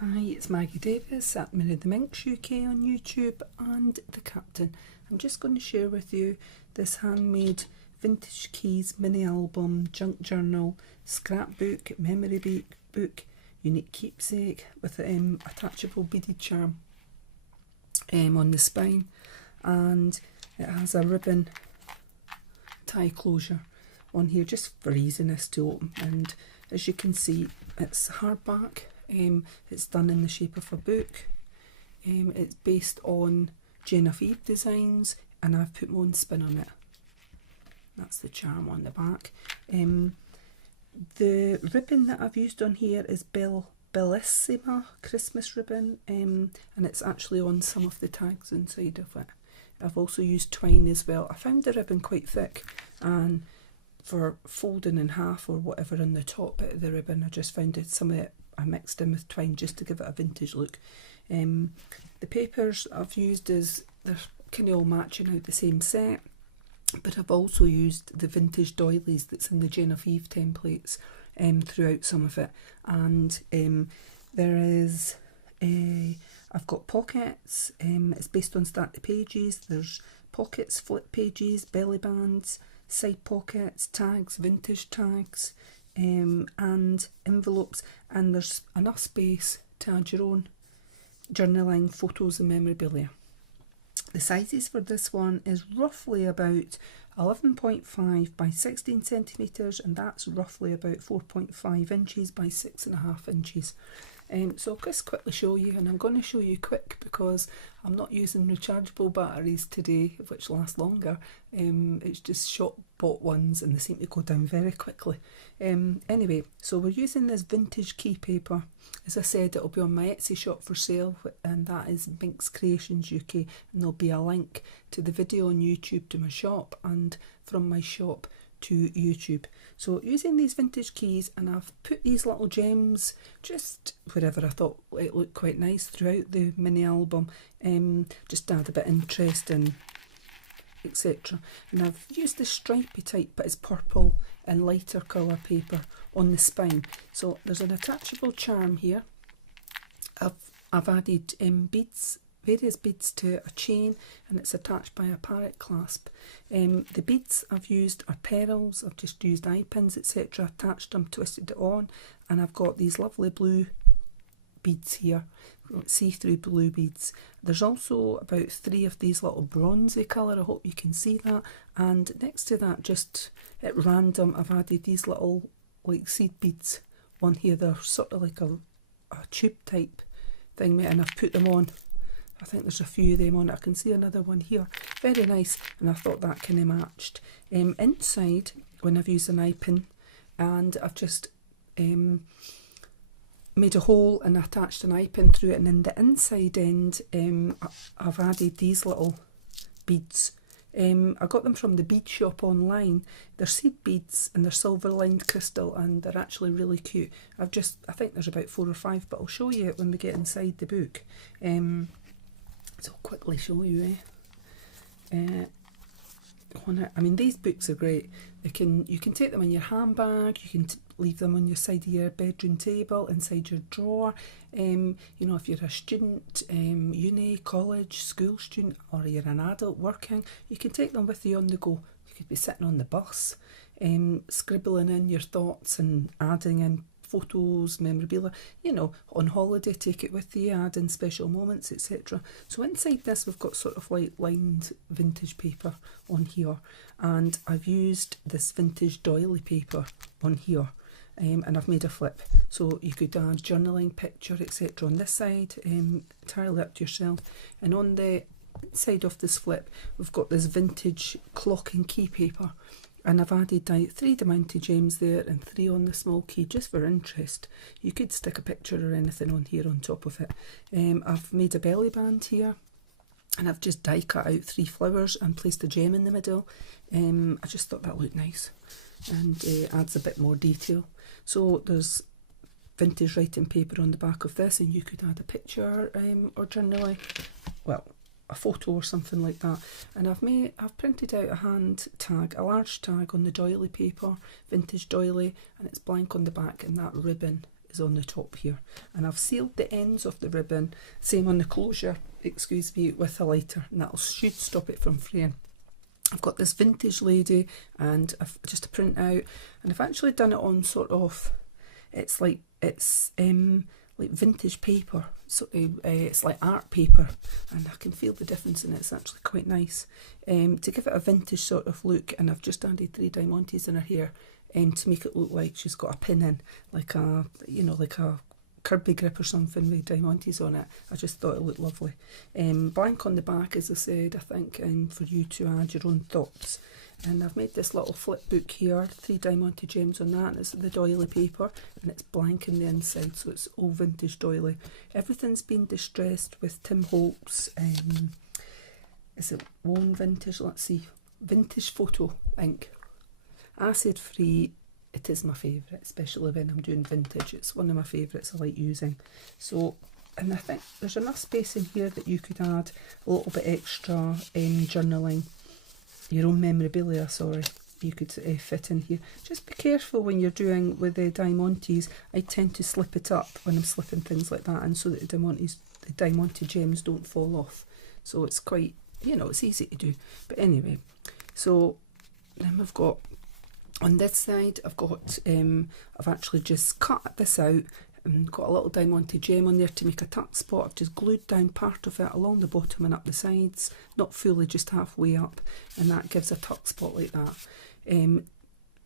Hi, it's Maggie Davis at MinxCreationsUK on YouTube and The Captain. I'm just going to share with you this handmade vintage keys mini album, junk journal, scrapbook, memory book, unique keepsake with attachable beaded charm on the spine, and it has a ribbon tie closure on here just for easiness to open. And as you can see, it's hardback. It's done in the shape of a book. It's based on JenofEveDesigns, and I've put my own spin on it. That's the charm on the back. The ribbon that I've used on here is Bellissima Christmas ribbon, and it's actually on some of the tags inside of it. I've also used twine as well. I found the ribbon quite thick, and for folding in half or whatever in the top bit of the ribbon, I just found it some of it I mixed in with twine just to give it a vintage look. The papers I've used they're kind of all matching out the same set, but I've also used the vintage doilies that's in the JenofEve templates throughout some of it. And there is I've got pockets. It's based on stack the pages. There's pockets, flip pages, belly bands, side pockets, tags, vintage tags, and envelopes, and there's enough space to add your own journaling, photos and memorabilia. The sizes for this one is roughly about 11.5 by 16 centimetres, and that's roughly about 4.5 inches by 6.5 inches. So I'll just quickly show you, and I'm going to show you quick because I'm not using rechargeable batteries today, which last longer. It's just shop-bought ones, and they seem to go down very quickly. Anyway, so we're using this vintage key paper. As I said, it'll be on my Etsy shop for sale, and that is MinxCreationsUK, and there'll be a link to the video on YouTube to my shop and from my shop to YouTube. So using these vintage keys, and I've put these little gems just wherever I thought it looked quite nice throughout the mini album, just to add a bit of interest and etc. And I've used this stripy type, but it's purple and lighter colour paper on the spine. So there's an attachable charm here. I've added beads, various beads to a chain, and it's attached by a parrot clasp. The beads I've used are pearls. I've just used eye pins, etc., attached them, twisted it on, and I've got these lovely blue beads here, see-through blue beads. There's also about 3 of these little bronzy colour, I hope you can see that, and next to that, just at random, I've added these little like seed beads on here. They're sort of like a tube type thing, and I've put them on. I think there's a few of them on it. I can see another one here. Very nice, and I thought that kind of matched. Inside, when I've used an eye pin, and I've just made a hole and attached an eye pin through it, and in the inside end, I've added these little beads. I got them from the bead shop online. They're seed beads and they're silver lined crystal, and they're actually really cute. I think there's about 4 or 5, but I'll show you it when we get inside the book. So I'll quickly show you. I mean, these books are great. You can take them in your handbag. You can leave them on your side of your bedroom table, inside your drawer. You know, if you're a student, uni, college, school student, or you're an adult working, you can take them with you on the go. You could be sitting on the bus, scribbling in your thoughts and adding in photos, memorabilia, you know, on holiday, take it with you, add in special moments, etc. So inside this, we've got sort of like lined vintage paper on here, and I've used this vintage doily paper on here, and I've made a flip, so you could add journaling, picture, etc. on this side, entirely up to yourself. And on the side of this flip, we've got this vintage clock and key paper, and I've added 3 diamonte gems there and 3 on the small key, just for interest. You could stick a picture or anything on here on top of it. I've made a belly band here, and I've just die cut out 3 flowers and placed a gem in the middle. I just thought that looked nice, and adds a bit more detail. So there's vintage writing paper on the back of this, and you could add a picture or journaling, well, a photo or something like that. And I've printed out a hand tag, a large tag on the doily paper, vintage doily, and it's blank on the back, and that ribbon is on the top here, and I've sealed the ends of the ribbon, same on the closure, excuse me, with a lighter, and that should stop it from fraying. I've got this vintage lady, and I've just a print out, and I've actually done it on sort of, it's like vintage paper, so it's like art paper, and I can feel the difference in it. It's actually quite nice to give it a vintage sort of look. And I've just added 3 diamantes in her hair to make it look like she's got a pin in, like a, you know, like a Kirby grip or something with diamantes on it. I just thought it looked lovely. Blank on the back, as I said, I think, and for you to add your own thoughts. And I've made this little flip book here, 3 diamante gems on that, and it's the doily paper, and it's blank in the inside, so it's all vintage doily. Everything's been distressed with Tim Holtz, is it One Vintage, let's see, Vintage Photo ink. Acid free, it is my favourite, especially when I'm doing vintage. It's one of my favourites I like using. So, and I think there's enough space in here that you could add a little bit extra journaling, your own memorabilia, sorry, you could fit in here. Just be careful when you're doing with the diamantes. I tend to slip it up when I'm slipping things like that, and so that the diamante gems don't fall off. So it's quite, you know, it's easy to do. But anyway, so then we've got, on this side, I've actually just cut this out and got a little diamante gem on there to make a tuck spot. I've just glued down part of it along the bottom and up the sides, not fully, just halfway up, and that gives a tuck spot like that.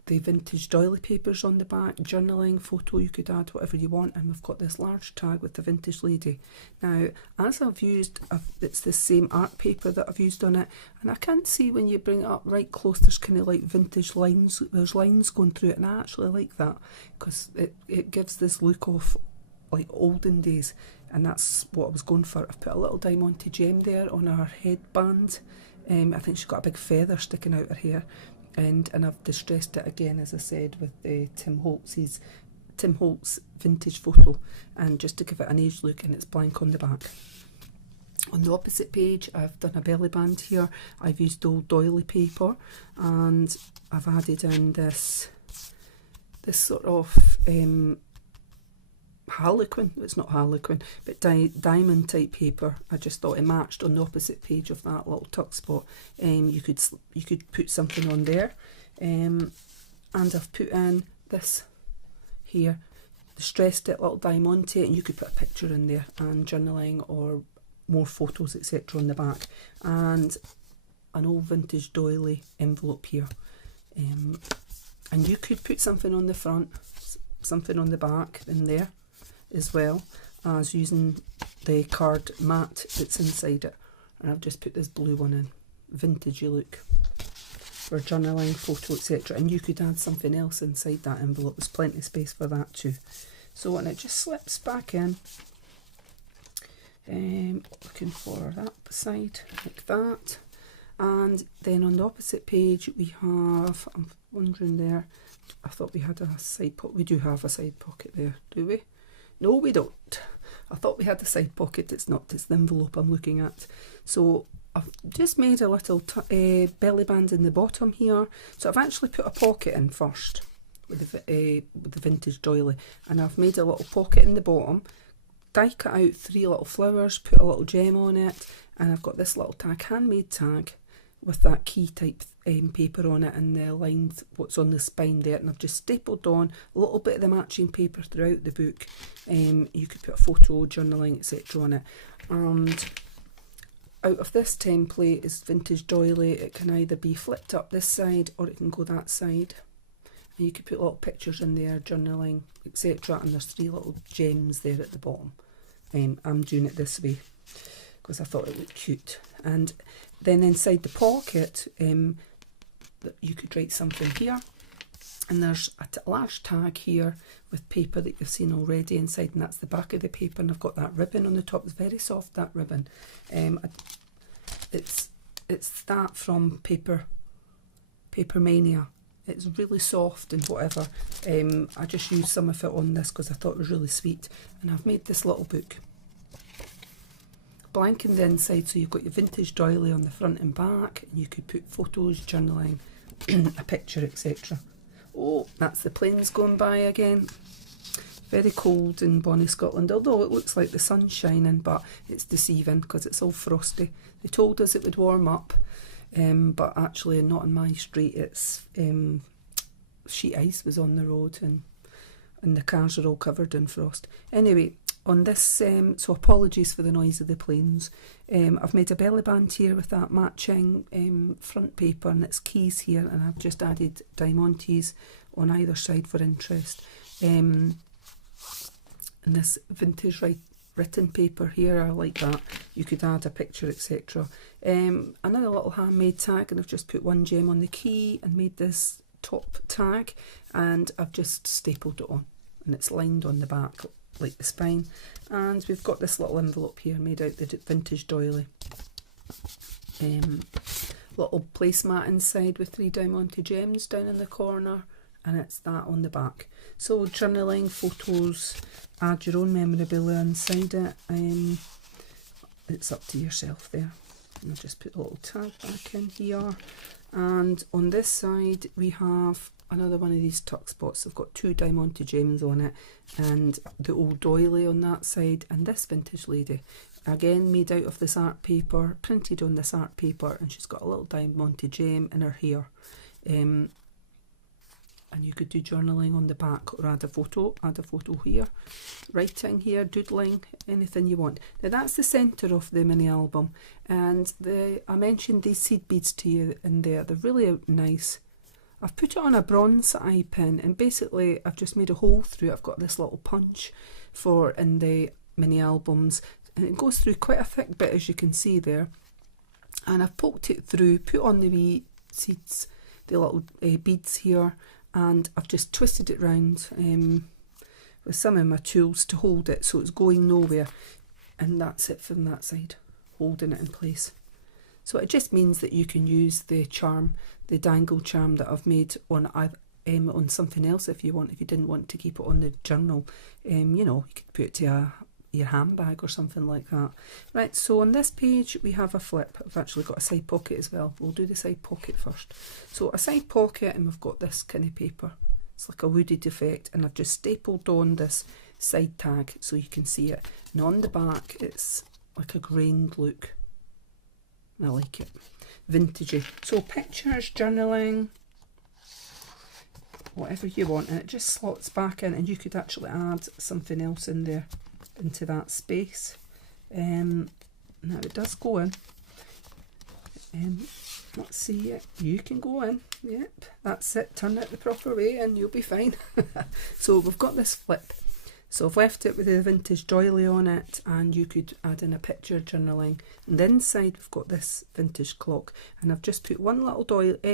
The vintage doily papers on the back, journaling, photo, you could add whatever you want, and we've got this large tag with the vintage lady. Now, as I've used, it's the same art paper that I've used on it, and I can see when you bring it up right close, there's kind of like vintage lines, there's lines going through it, and I actually like that, because it gives this look of like olden days, and that's what I was going for. I've put a little diamante gem there on her headband. I think she's got a big feather sticking out her hair. And I've distressed it again, as I said, with Tim Holtz vintage photo, and just to give it an age look, and it's blank on the back. On the opposite page, I've done a belly band here. I've used old doily paper, and I've added in this sort of harlequin, it's not harlequin, but diamond type paper. I just thought it matched on the opposite page of that little tuck spot. You could put something on there, and I've put in this here, distressed it little diamante, and you could put a picture in there and journaling or more photos, etc. on the back, and an old vintage doily envelope here, and you could put something on the front, something on the back in there, as well as using the card mat that's inside it. And I've just put this blue one in, vintagey look, for journaling, photo, etc. And you could add something else inside that envelope. There's plenty of space for that too. So, and it just slips back in, looking for that side like that. And then on the opposite page we have, I'm wondering there, I thought we had a side pocket. We do have a side pocket there, do we? No, we don't. I thought we had a side pocket. It's not. It's the envelope I'm looking at. So I've just made a little belly band in the bottom here. So I've actually put a pocket in first with the vintage doily, and I've made a little pocket in the bottom, die cut out 3 little flowers, put a little gem on it, and I've got this little tag, handmade tag, with that key type paper on it, and the lines, what's on the spine there, and I've just stapled on a little bit of the matching paper throughout the book. You could put a photo, journaling, etc. on it. And out of this template is vintage doily. It can either be flipped up this side or it can go that side, and you could put little pictures in there, journaling, etc. And there's 3 little gems there at the bottom. I'm doing it this way because I thought it looked cute. And then inside the pocket, you could write something here, and there's a large tag here with paper that you've seen already inside, and that's the back of the paper, and I've got that ribbon on the top. It's very soft, that ribbon. It's that from Paper Mania. It's really soft and whatever. I just used some of it on this because I thought it was really sweet, and I've made this little book. Blank in the inside, so you've got your vintage doily on the front and back, and you could put photos, journaling, a picture, etc. Oh, that's the planes going by again. very cold in bonnie Scotland, although it looks like the sun's shining, but it's deceiving because it's all frosty. They told us it would warm up, but actually not in my street. It's sheet ice was on the road, and the cars are all covered in frost. Anyway, on this, so apologies for the noise of the planes. I've made a belly band here with that matching front paper, and it's keys here, and I've just added diamontes on either side for interest. And this vintage written paper here, I like that. You could add a picture, etc. Another little handmade tag, and I've just put one gem on the key and made this top tag, and I've just stapled it on, and it's lined on the back like the spine. And we've got this little envelope here made out the vintage doily. Little placemat inside with 3 diamante gems down in the corner, and it's that on the back. So journaling, photos, add your own memorabilia inside it. It's up to yourself there. And I'll just put a little tag back in here. And on this side we have another one of these tuck spots. I've got 2 diamante gems on it, and the old doily on that side, and this vintage lady, again made out of this art paper, printed on this art paper, and she's got a little diamante gem in her hair. And you could do journaling on the back, or add a photo here, writing here, doodling, anything you want. Now that's the centre of the mini album, and I mentioned these seed beads to you in there. They're really nice. I've put it on a bronze eye pin, and basically I've just made a hole through it. I've got this little punch for in the mini albums, and it goes through quite a thick bit, as you can see there. And I've poked it through, put on the wee seeds, the little beads here, and I've just twisted it round with some of my tools to hold it so it's going nowhere, and that's it from that side, holding it in place. So it just means that you can use the charm, the dangle charm that I've made on something else if you want. If you didn't want to keep it on the journal, you know, you could put it to your handbag or something like that. Right, so on this page we have a flip. I've actually got a side pocket as well. We'll do the side pocket first. So a side pocket, and we've got this kind of paper. It's like a wooded effect, and I've just stapled on this side tag so you can see it. And on the back it's like a grained look. I like it. Vintagey. So pictures, journaling, whatever you want, and it just slots back in, and you could actually add something else in there into that space. Now it does go in. Let's see it. You can go in. Yep, that's it. Turn it the proper way and you'll be fine. So we've got this flip. So I've left it with a vintage doily on it, and you could add in a picture, journaling. And then inside we've got this vintage clock, and I've just put one little doily.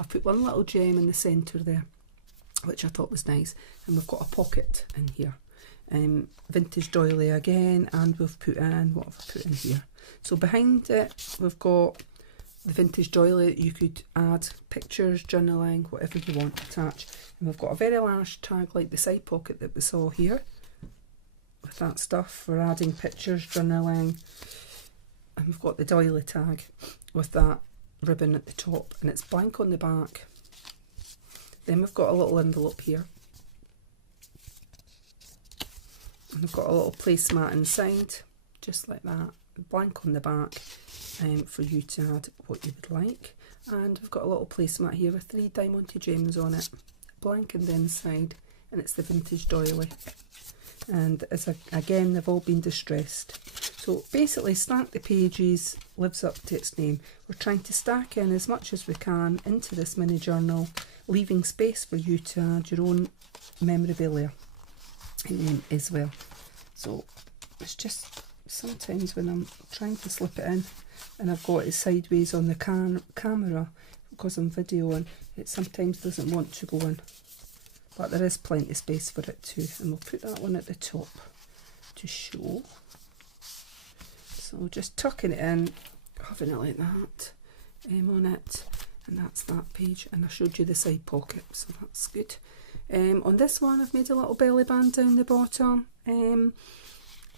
I've put one little gem in the centre there, which I thought was nice. And we've got a pocket in here. Vintage doily again, and we've put in, what have I put in here? So behind it we've got the vintage doily. You could add pictures, journaling, whatever you want to attach. And we've got a very large tag like the side pocket that we saw here, with that stuff for adding pictures, journaling. And we've got the doily tag with that ribbon at the top, and it's blank on the back. Then we've got a little envelope here, and I've got a little placemat inside, just like that, blank on the back, for you to add what you would like. And we've got a little placemat here with 3 diamante gems on it, blank in the inside, and it's the vintage doily. And again, they've all been distressed. So basically, Stack the Pages lives up to its name. We're trying to stack in as much as we can into this mini journal, leaving space for you to add your own memorabilia as well. So it's just sometimes when I'm trying to slip it in and I've got it sideways on the camera because I'm videoing, it sometimes doesn't want to go in, but there is plenty of space for it too. And we'll put that one at the top to show. So just tucking it in, having it like that on it, and that's that page. And I showed you the side pocket, so that's good. On this one I've made a little belly band down the bottom, and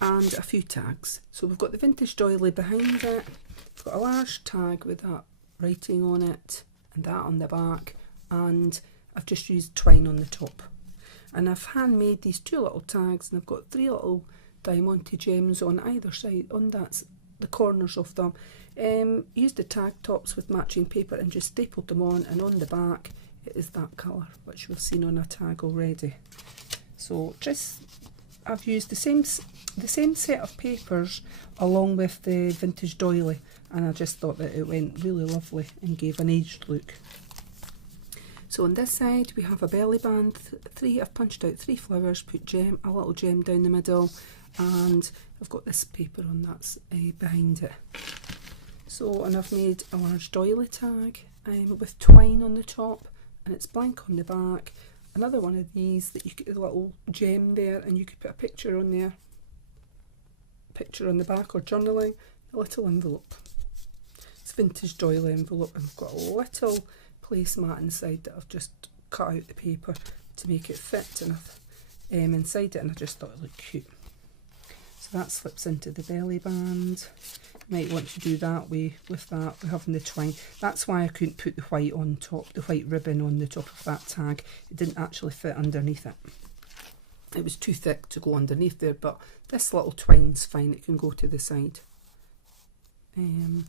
a few tags. So we've got the vintage doily behind it, we've got a large tag with that writing on it and that on the back, and I've just used twine on the top. and I've handmade these 2 little tags, and I've got 3 little diamante gems on either side, on the corners of them. Used the tag tops with matching paper and just stapled them on, and on the back it is that colour which we've seen on a tag already. So just I've used the same set of papers along with the vintage doily, and I just thought that it went really lovely and gave an aged look. So on this side we have a belly band. I've punched out 3 flowers, put a little gem down the middle, and I've got this paper on that's behind it. So, and I've made a large doily tag with twine on the top, and it's blank on the back. Another one of these that you get a little gem there, and you could put a picture on there, picture on the back, or journaling. A little envelope. It's vintage doily envelope, and I've got a little placemat inside that I've just cut out the paper to make it fit, and inside it, and I just thought it looked cute. So that slips into the belly band. Might want to do that way with that, we're having the twine. That's why I couldn't put the white on top, the white ribbon on the top of that tag. It didn't actually fit underneath it. It was too thick to go underneath there, but this little twine's fine, it can go to the side. On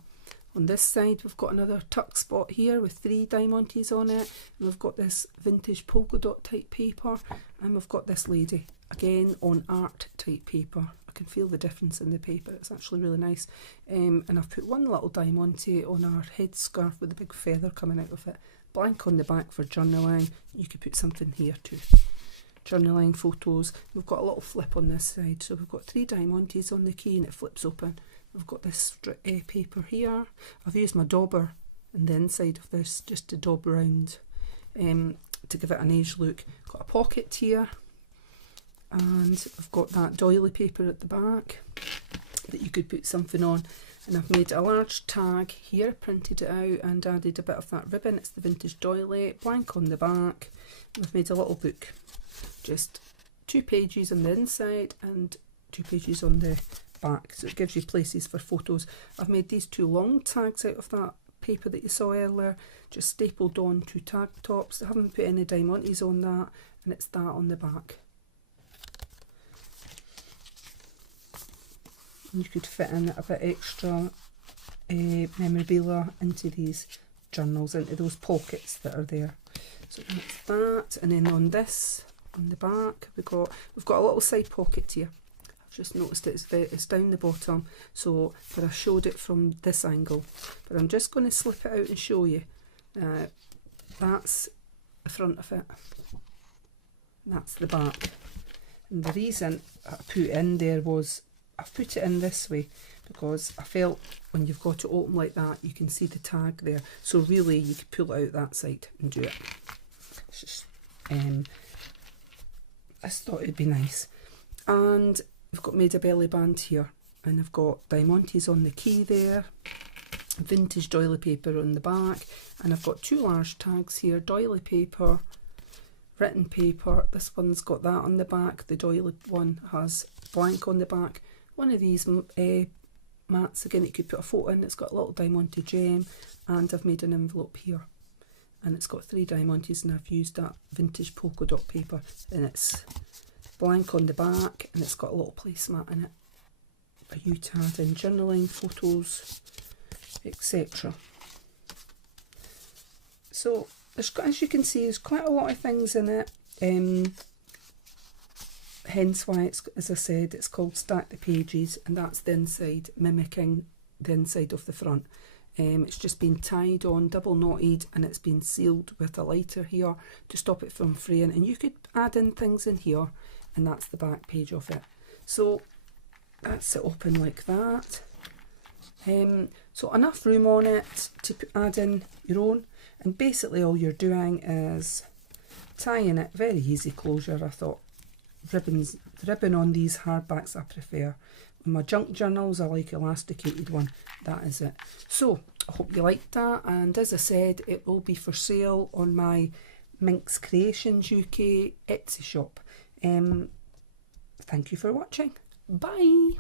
this side we've got another tuck spot here with 3 diamantes on it, and we've got this vintage polka dot type paper, and we've got this lady again on art type paper. I can feel the difference in the paper, it's actually really nice. And I've put 1 little diamante on our headscarf with a big feather coming out of it, blank on the back for journaling. You could put something here too, journaling, photos. We've got a little flip on this side, so we've got 3 diamantes on the key and it flips open. We've got this paper here. I've used my dauber in the inside of this just to daub around to give it an aged look. Got a pocket here, and I've got that doily paper at the back that you could put something on, and I've made a large tag here, printed it out and added a bit of that ribbon. It's the vintage doily, blank on the back. And I've made a little book, just 2 pages on the inside and 2 pages on the back, so it gives you places for photos. I've made these 2 long tags out of that paper that you saw earlier, just stapled on 2 tag tops. I haven't put any diamantes on that, and it's that on the back. And you could fit in a bit extra memorabilia into these journals, into those pockets that are there. So that's that, and then on this, on the back, we've got a little side pocket here. Just noticed it's down the bottom, so but I showed it from this angle, but I'm just going to slip it out and show you. That's the front of it, that's the back, and the reason I put in there was I've put it in this way because I felt when you've got it open like that you can see the tag there, so really you could pull it out that side and do it. It's just, I just thought it'd be nice. And we've made a belly band here, and I've got diamantes on the key there, vintage doily paper on the back, and I've got 2 large tags here, doily paper, written paper. This one's got that on the back, the doily one has blank on the back. One of these mats, again, you could put a photo in, it's got a little diamante gem, and I've made an envelope here, and it's got 3 diamantes, and I've used that vintage polka dot paper, and it's blank on the back, and it's got a little placemat in it for you to add in journaling, photos, etc. So as you can see, there's quite a lot of things in it, hence why it's, as I said, it's called Stack the Pages, and that's the inside, mimicking the inside of the front. It's just been tied on, double knotted, and it's been sealed with a lighter here to stop it from fraying, and you could add in things in here, and that's the back page of it. So that's it open like that. So enough room on it to add in your own, and basically all you're doing is tying it, very easy closure. I thought the ribbon on these hardbacks I prefer. In my junk journals I like elasticated one, that is it. So I hope you liked that, and as I said, it will be for sale on my MinxCreationsUK Etsy shop. Thank you for watching. Bye.